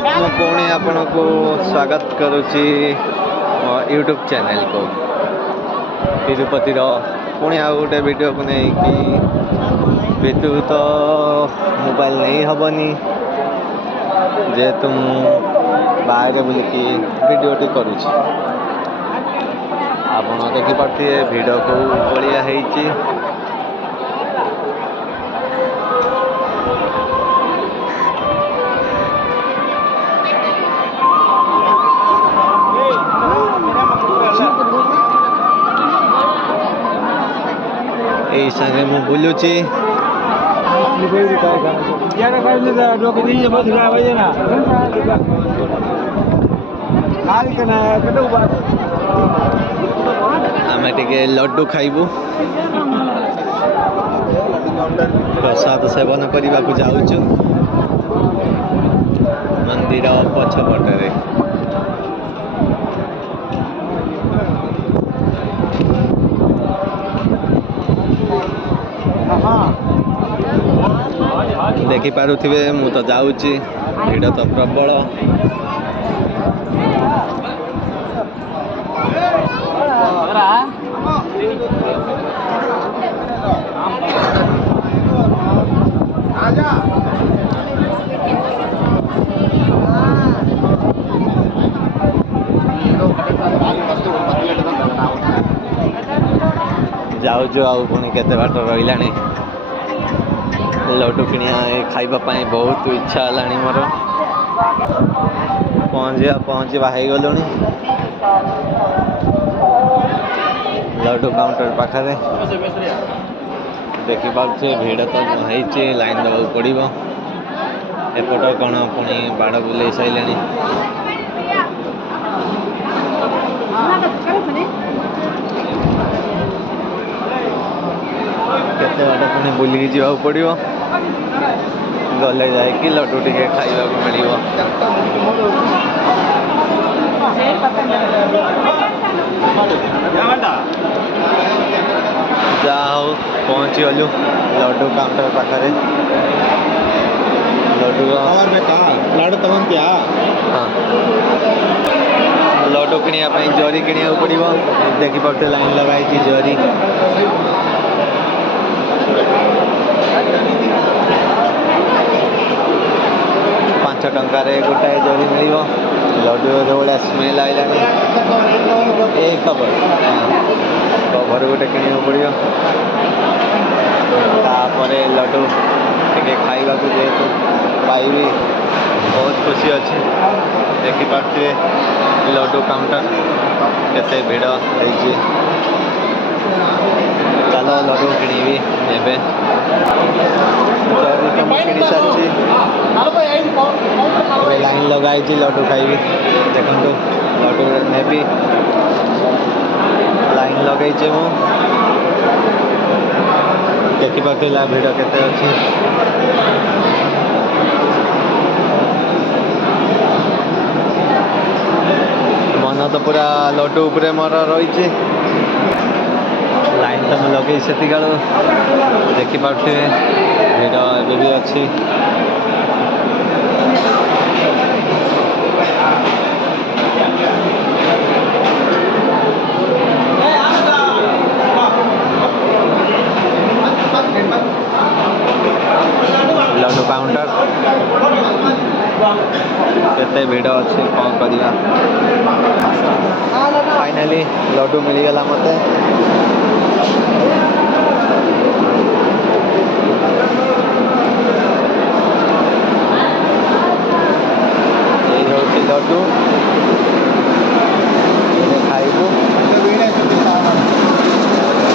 ମୁଁ ପୁଣି ଆପଣଙ୍କୁ ସ୍ୱାଗତ କରୁଛି ମୋ ୟୁଟ୍ୟୁବ୍ ଚ୍ୟାନେଲ୍କୁ। ତିରୁପତିର ପୁଣି ଆଉ ଗୋଟେ ଭିଡ଼ିଓକୁ ନେଇକି ବିଦ୍ୟୁତ ମୋବାଇଲ ନେଇ ହେବନି, ଯେହେତୁ ମୁଁ ବାହାରେ ବୁଲିକି ଭିଡ଼ିଓଟି କରୁଛି। ଆପଣ ଦେଖିପାରୁଥିବେ ଭିଡ଼ିଓ କେଉଁ ଭଳିଆ ହେଇଛି। এই ସାଙ୍ଗେ ମୁଁ ବୁଲୁଛି। ଆମେ ଟିକେ ଲଡୁ ଖାଇବୁ। ପ୍ରସାଦ ସେବନ କରିବାକୁ ଯାଉଛୁ ମନ୍ଦିର ପଛପଟରେ। ଦେଖିପାରୁଥିବେ ମୁଁ ତ ଯାଉଛି, ଭିଡ଼ ତ ପ୍ରବଳ। ଯାଉଛୁ, ଆଉ ପୁଣି କେତେ ବାଟ ରହିଲାଣି। ଲଡୁ କିଣିବା ଖାଇବା ପାଇଁ ବହୁତ ଇଚ୍ଛା ହେଲାଣି ମୋର। ପହଞ୍ଚିବା ହେଇଗଲୁଣି ଲଡୁ କାଉଣ୍ଟର ପାଖରେ। ଦେଖିପାରୁଥିବେ ଭିଡ଼ ତ ହେଇଛି, ଲାଇନ୍ ଦେବାକୁ ପଡ଼ିବ। ଏପଟ କ'ଣ ପୁଣି ବାଡ଼ ବୁଲେଇ ସାରିଲେଣି। କେତେ ବାଟ ପୁଣି ବୁଲିକି ଯିବାକୁ ପଡ଼ିବ, ଗଲେ ଯାଇକି ଲଡୁ ଟିକେ ଖାଇବାକୁ ମିଳିବ। ଯାହା ହଉ ପହଞ୍ଚିଗଲୁ ଲଡୁ କାଉଣ୍ଟର ପାଖରେ। ଲଡୁ ତମନ୍ତିଆ ହଁ, ଲଡୁ କିଣିବା ପାଇଁ ଜରି କିଣିବାକୁ ପଡ଼ିବ। ଦେଖିପାରୁଥିବେ ଲାଇନ୍ ଲଗା ହେଇଛି ଜରି। 5 ଟଙ୍କାରେ ଗୋଟାଏ ଜରି ମିଳିବ। ଲଡୁ ଭଳିଆ ସ୍ମେଲ୍ ଆଇଲାଣି। ଏଇ କଭର ଗୋଟେ କିଣିବାକୁ ପଡ଼ିବ। ତାପରେ ଲଡୁ ଟିକେ ଖାଇବାକୁ ଯେହେତୁ ପାଇବି, ବହୁତ ଖୁସି ଅଛି। ଦେଖିପାରୁଥିବେ ଲଡୁ କାଉଣ୍ଟର କେତେ ଭିଡ଼ ହେଇଛି। ଚାଲ ଲଡୁ କିଣିବି ଏବେ। ଜରି ତ ମୁଁ କିଣି ସାରିଛି, ଲାଇନ୍ ଲଗା ହେଇଛି ଲଡୁ ଖାଇବି। ଦେଖନ୍ତୁ ଲଡୁ ନେବି, ଲାଇନ୍ ଲଗେଇଛି ମୁଁ। ଦେଖିପାରୁଥିଲା ଭିଡ଼ କେତେ ଅଛି। ମନ ତ ପୁରା ଲଡୁ ଉପରେ ମୋର ରହିଛି। ଲାଇନ୍ ତ ମୁଁ ଲଗେଇ ସେତିକାଳୁ। ଦେଖିପାରୁଥିବେ ଭିଡ଼ ଏବେ ବି ଅଛି। ଲଡୁ କାଉଣ୍ଟର କେତେ ଭିଡ଼ ଅଛି, କ'ଣ କରିବା। ଫାଇନାଲି ଲଡୁ ମିଳିଗଲା ମୋତେ।